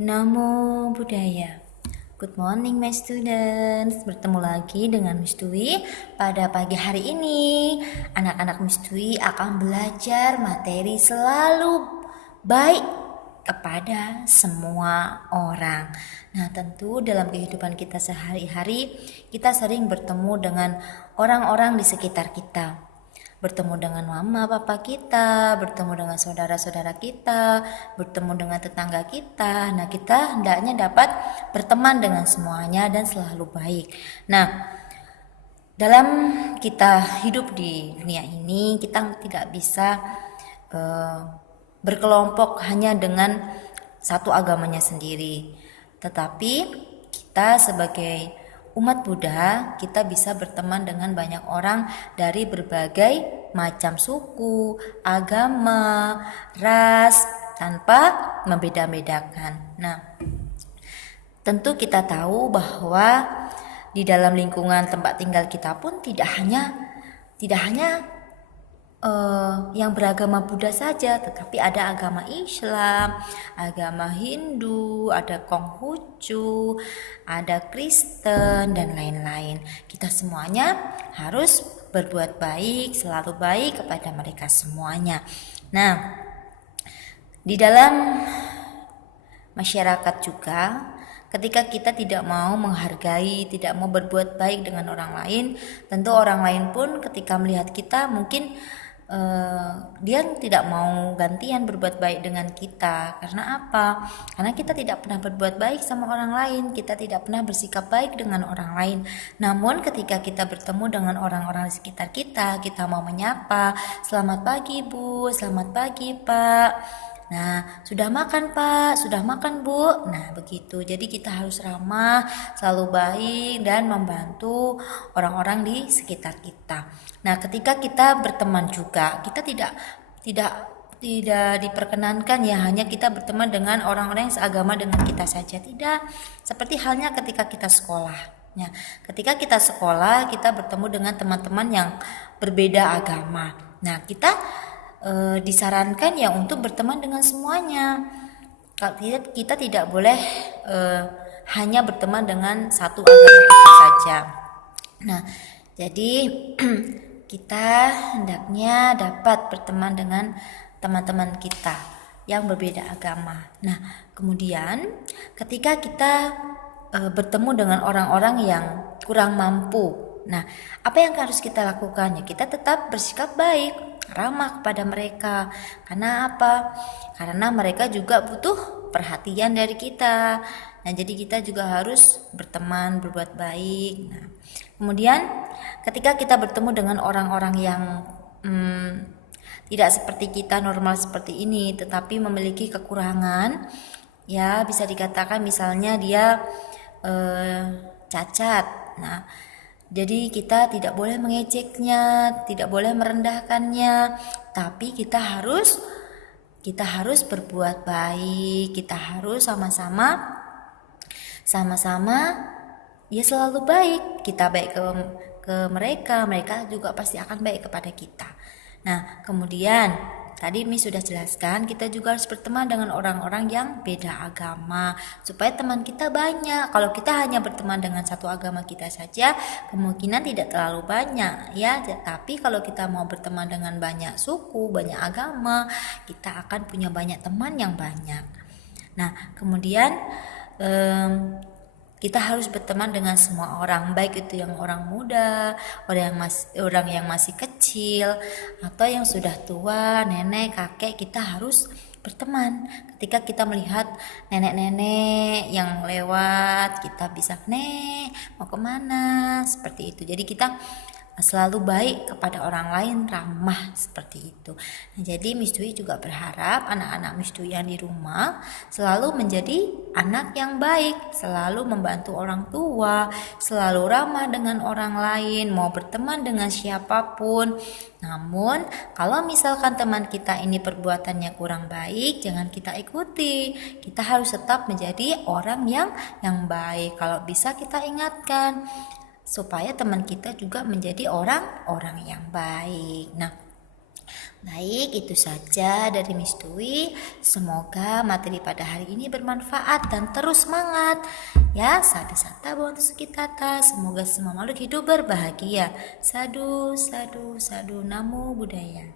Namo Buddhaya. Good morning my students. Bertemu lagi dengan Miss Dwi. Pada pagi hari ini anak-anak Miss Dwi akan belajar materi selalu baik kepada semua orang. Nah, tentu dalam kehidupan kita sehari-hari kita sering bertemu dengan orang-orang di sekitar kita, bertemu dengan mama papa kita, bertemu dengan saudara-saudara kita, bertemu dengan tetangga kita. Nah, kita hendaknya dapat berteman dengan semuanya dan selalu baik. Nah, dalam kita hidup di dunia ini, kita tidak bisa berkelompok hanya dengan satu agamanya sendiri. Tetapi kita sebagai umat Buddha, kita bisa berteman dengan banyak orang dari berbagai macam suku, agama, ras, tanpa membeda-bedakan. Nah, tentu kita tahu bahwa di dalam lingkungan tempat tinggal kita pun tidak hanya yang beragama Buddha saja, tetapi ada agama Islam, agama Hindu, ada Konghucu, ada Kristen, dan lain-lain. Kita semuanya harus berbuat baik, selalu baik kepada mereka semuanya. Nah, di dalam masyarakat juga, ketika kita tidak mau menghargai, tidak mau berbuat baik dengan orang lain, tentu orang lain pun ketika melihat kita mungkin dia tidak mau gantian berbuat baik dengan kita. Karena apa? Karena kita tidak pernah berbuat baik sama orang lain, kita tidak pernah bersikap baik dengan orang lain. Namun ketika kita bertemu dengan orang-orang di sekitar kita, kita mau menyapa, selamat pagi Bu, selamat pagi Pak. Nah, sudah makan Pak, sudah makan Bu. Nah, begitu. Jadi kita harus ramah, selalu baik dan membantu orang-orang di sekitar kita. Nah, ketika kita berteman juga, kita tidak diperkenankan ya hanya kita berteman dengan orang-orang yang seagama dengan kita saja. Tidak. Seperti halnya ketika kita sekolah. Ya, ketika kita sekolah, kita bertemu dengan teman-teman yang berbeda agama. Nah, kita disarankan ya untuk berteman dengan semuanya. Kita tidak boleh hanya berteman dengan satu agama kita saja. Nah, jadi kita hendaknya dapat berteman dengan teman-teman kita yang berbeda agama. Nah, kemudian ketika kita bertemu dengan orang-orang yang kurang mampu, nah, apa yang harus kita lakukan? Ya, kita tetap bersikap baik, ramah kepada mereka. Karena apa? Karena mereka juga butuh perhatian dari kita. Nah, jadi kita juga harus berteman, berbuat baik. Nah, kemudian ketika kita bertemu dengan orang-orang yang tidak seperti kita, normal seperti ini, tetapi memiliki kekurangan, ya bisa dikatakan misalnya dia cacat. Nah, jadi kita tidak boleh mengejeknya, tidak boleh merendahkannya, tapi kita harus berbuat baik, kita harus sama-sama ya selalu baik. Kita baik ke mereka, mereka juga pasti akan baik kepada kita. Nah, kemudian tadi Mi sudah jelaskan, kita juga harus berteman dengan orang-orang yang beda agama supaya teman kita banyak. Kalau kita hanya berteman dengan satu agama kita saja, kemungkinan tidak terlalu banyak ya. Tapi kalau kita mau berteman dengan banyak suku, banyak agama, kita akan punya banyak teman yang banyak. Nah, kemudian kita harus berteman dengan semua orang, baik itu yang orang muda, orang yang masih kecil, atau yang sudah tua, nenek, kakek. Kita harus berteman. Ketika kita melihat nenek-nenek yang lewat, kita bisa, "Nek, mau kemana?" Seperti itu. Jadi kita selalu baik kepada orang lain, ramah seperti itu. Nah, jadi Miss Dwi juga berharap anak-anak Miss Dwi yang di rumah selalu menjadi anak yang baik, selalu membantu orang tua, selalu ramah dengan orang lain, mau berteman dengan siapapun. Namun kalau misalkan teman kita ini perbuatannya kurang baik, jangan kita ikuti. Kita harus tetap menjadi orang yang baik. Kalau bisa kita ingatkan supaya teman kita juga menjadi orang-orang yang baik. Nah, Baik, itu saja dari Miss Dwi. Semoga materi pada hari ini bermanfaat dan terus semangat. Ya, satu sata buang sedikit kata. Semoga semua makhluk hidup berbahagia. Sadu, sadu, sadu, namo buddhaya.